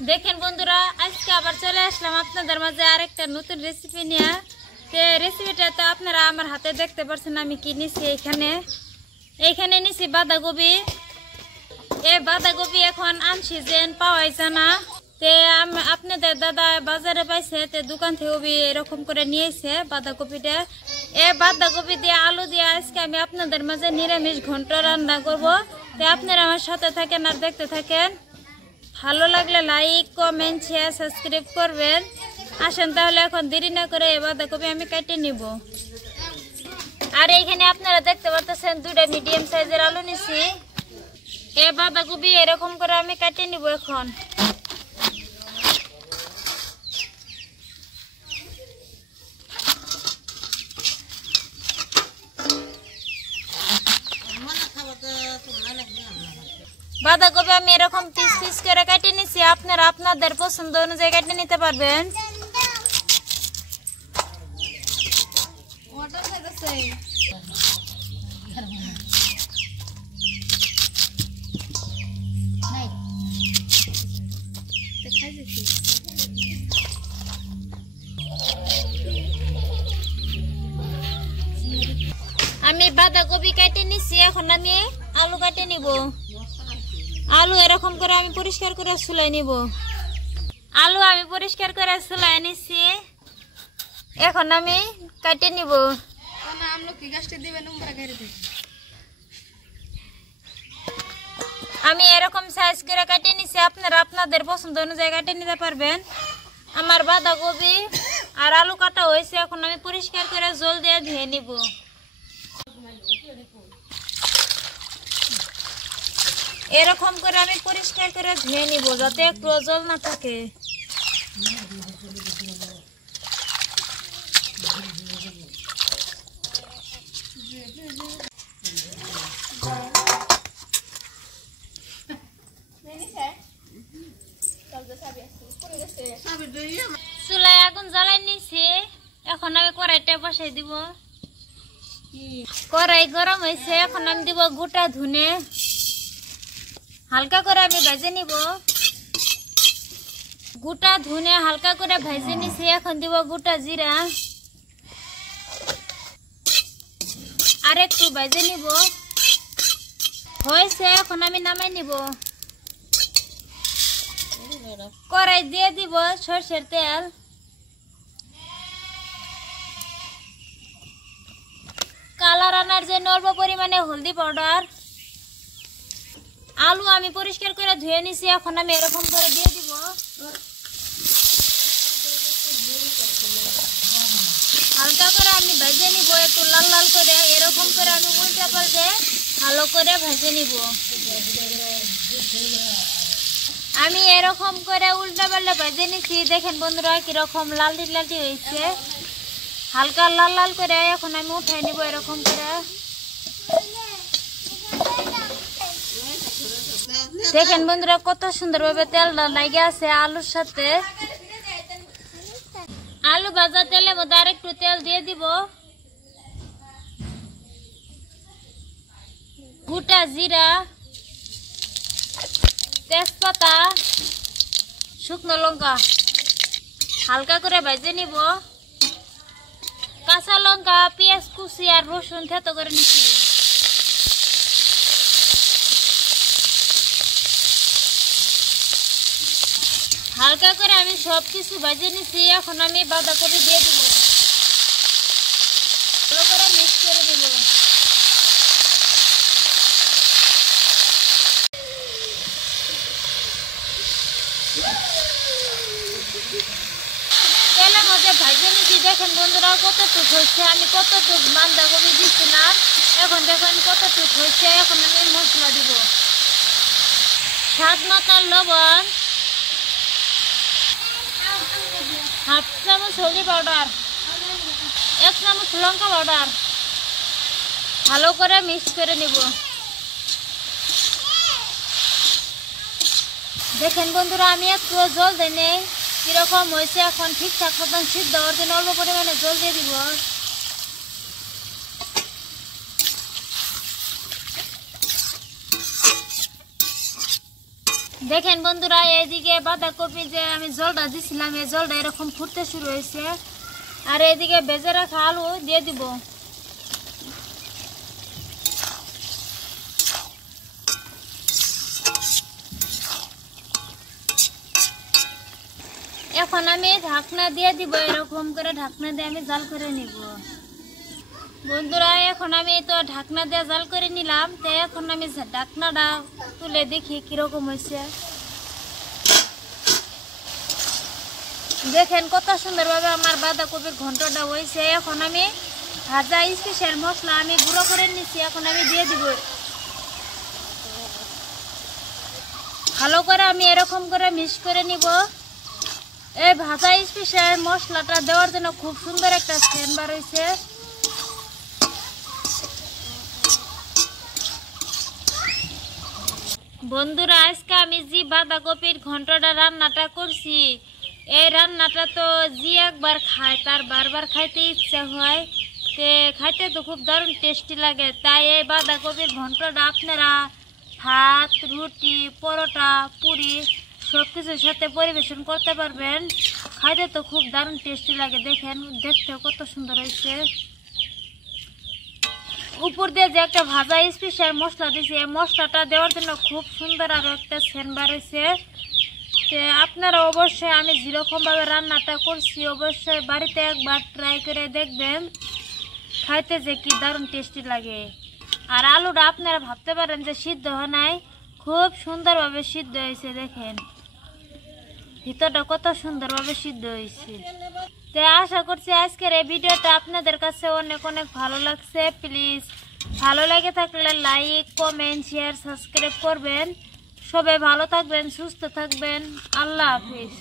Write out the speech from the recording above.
देखें बंधुरा आज के आबार चले आसलाम आपनादेर माझे आरेकटा नतून रेसिपि निये। रेसिपिटा तो आपनारा आमार हाथे देखते पाচ্ছেন आमी कि निছি एखाने निছি बाँधाकपि। এই বাঁধাকপি এখন আনসিজন পাওয়াই যায় না। তে আপনাদের দাদা বাজারে পাইছে, তে দোকান থেকে এরকম করে নিয়েছে বাঁধাকপিটা। এই বাঁধাকপি দিয়ে আলু দিয়ে আজকে আমি আপনাদের মাঝে নিরামিষ ঘন্ট রান্না করব। তে আপনারা আমার সাথে থাকেন আর দেখতে থাকেন। ভালো লাগলে লাইক কমেন্ট শেয়ার সাবস্ক্রাইব করবেন। আসেন তাহলে এখন দেরি না করে এই বাঁধাকপি আমি কেটে নিব। আর এইখানে আপনারা দেখতে পাচ্ছেন দুইটা মিডিয়াম সাইজের আলু নিছি। এই বাঁধাকপি এরকম করে আমি কেটে নিব এখন। বাঁধাকপি আমি এরকম পিস পিস করে কেটে নিছি, আপনারা আপনাদের পছন্দ অনুযায়ী কেটে নিতে পারবেন। আমি বাঁধাকপি কেটে নিছি, এখন আমি আলু কেটে নিব। আলু এরকম করে আমি পরিষ্কার করে ছুলাই নিব। আলু আমি পরিষ্কার করে ছুলাই নিছি, এখন আমি কেটে নিব। আমি এরকম সাইজ করে কেটে নিছি, আপনারা আপনাদের পছন্দ অনুযায়ী কেটে নিতে পারবেন। আমার বাঁধাকপি আর আলু কাটা হয়েছে, এখন আমি পরিষ্কার করে জল দিয়ে ধুয়ে নিব। এরকম করে আমি পরিষ্কার করে ধুয়ে নিব যাতে একটু জল না থাকে। চুলায় আগুন জ্বালাই নিছি, এখন আমি কড়াইটা বসাই দিব। কড়াই গরম হয়েছে, এখন আমি দিব গোটা ধনে। হালকা করে আমি ভেজে নিব। গোটা ধনে হালকা করে ভেজে নিছি, এখন দিব গোটা জিরা। আর একটু ভেজে নিব। হয়েছে, এখন আমি নামাই নিব। কড়াই দিয়ে দিব সরষের তেল। কালার আনার জন্য অল্প পরিমাণে হলদি পাউডার। আলু আমি পরিষ্কার করে ধুয়ে নিছি, এখন আমি এরকম করে দিয়ে দিব। হালকা করে আমি ভেজে নিব, একটু লাল লাল করে। এরকম করে আমি উল্টে পাল্টে ভালো করে ভেজে নিব। আমি এরকম করে উল্টে পাল্টে ভেজে নিছি। দেখেন বন্ধুরা কিরকম লালটি লালটি হয়েছে, হালকা লাল লাল করে। এখন আমি উঠাই নিব এরকম করে। দেখেন বন্ধুরা কত সুন্দরভাবে তেলটা লাগে আছে আলুর সাথে। আলু ভাজা তেলের মধ্যে আর একটু তেল দিয়ে দিব। গোটা জিরা, তেজপাতা, শুকনো লঙ্কা হালকা করে ভেজে নিব। কাঁচা লঙ্কা, পেঁয়াজ কুচি আর রসুন থেতো করে নিচ্ছি। হালকা করে আমি সবকিছু ভেজে নিছি, এখন আমি বাঁধাকপি দিয়ে দিব। ভালো করে মিক্স করে দিব। তেলের মধ্যে ভেজে নিচ্ছি। দেখেন বন্ধুরা কতটুক হয়েছে, আমি কতটুক বাঁধাকপি দিচ্ছিলাম, এখন দেখেন কতটুক হয়েছে। এখন আমি মশলা দিব। স্বাদ মতন লবণ, হাফ চামচ হলদি পাউডার, 1 চামচ লঙ্কা পাউডার। ভালো করে মিক্স করে নিব। দেখেন বন্ধুরা আমি একটু জল দিই নেই, কিরকম হয়েছে। এখন ঠিকঠাক মতন সিদ্ধ হওয়ার জন্য অল্প পরিমাণে জল দিয়ে দিব। দেখেন বন্ধুরা, এইদিকে বাঁধাকপি যে আমি জলটা দিছিলাম, এই জলটা এরকম ফুটতে শুরু হয়েছে। আর এইদিকে ভেজে রাখা আলু দিয়ে দিব। এখন আমি ঢাকনা দিয়ে দিব, এরকম করে ঢাকনা দিয়ে আমি জাল করে নিব। বন্ধুরা, এখন আমি তো ঢাকনা দিয়ে জাল করে নিলাম। তো এখন আমি ঢাকনাটা তুলে দেখি কিরকম হয়েছে। দেখেন কত সুন্দরভাবে আমার বাঁধাকপির ঘন্টটা হয়েছে। এখন আমি ভাজা স্পেশাল মশলা আমি গুঁড়ো করে নিচ্ছি, এখন আমি দিয়ে দিব। ভালো করে আমি এরকম করে মিক্স করে নিব। এই ভাজা স্পেশাল মশলাটা দেওয়ার জন্য খুব সুন্দর একটা সেন্ট বার হয়েছে। বন্ধুরা, আজকে আমি যে বাঁধাকপির ঘন্টটা রান্নাটা করছি, এই রান্নাটা তো যে একবার খায় তার বারবার খাইতে ইচ্ছা হয়। তে খাইতে তো খুব দারুণ টেস্টি লাগে। তাই এই বাঁধাকপির ঘন্টটা আপনারা ভাত, রুটি, পরোটা, পুরি সব কিছুর সাথে পরিবেশন করতে পারবেন। খাইতে তো খুব দারুণ টেস্টি লাগে। দেখেন দেখতেও কত সুন্দর হয়েছে। উপর দিয়ে যে একটা ভাজা স্পেশাল মশলা দিয়েছি, এই মশলাটা দেওয়ার জন্য খুব সুন্দর আরও একটা সেন্ট বার হয়েছে। তো আপনারা অবশ্যই আমি যেরকমভাবে রান্নাটা করছি অবশ্যই বাড়িতে একবার ট্রাই করে দেখবেন, খাইতে যে কি দারুণ টেস্টি লাগে। আর আলুটা আপনারা ভাবতে পারেন যে সিদ্ধ হয় নাই, খুব সুন্দরভাবে সিদ্ধ হয়েছে। দেখেন ভিতরটা কত সুন্দরভাবে সিদ্ধ হয়েছে। তো আশা করছি আজকের এই ভিডিওটা আপনাদের কাছে অনেক অনেক ভালো লাগছে। প্লিজ ভালো লাগে থাকলে লাইক, কমেন্ট, শেয়ার, সাবস্ক্রাইব করবেন। সবাই ভালো থাকবেন, সুস্থ থাকবেন। আল্লাহ হাফিজ।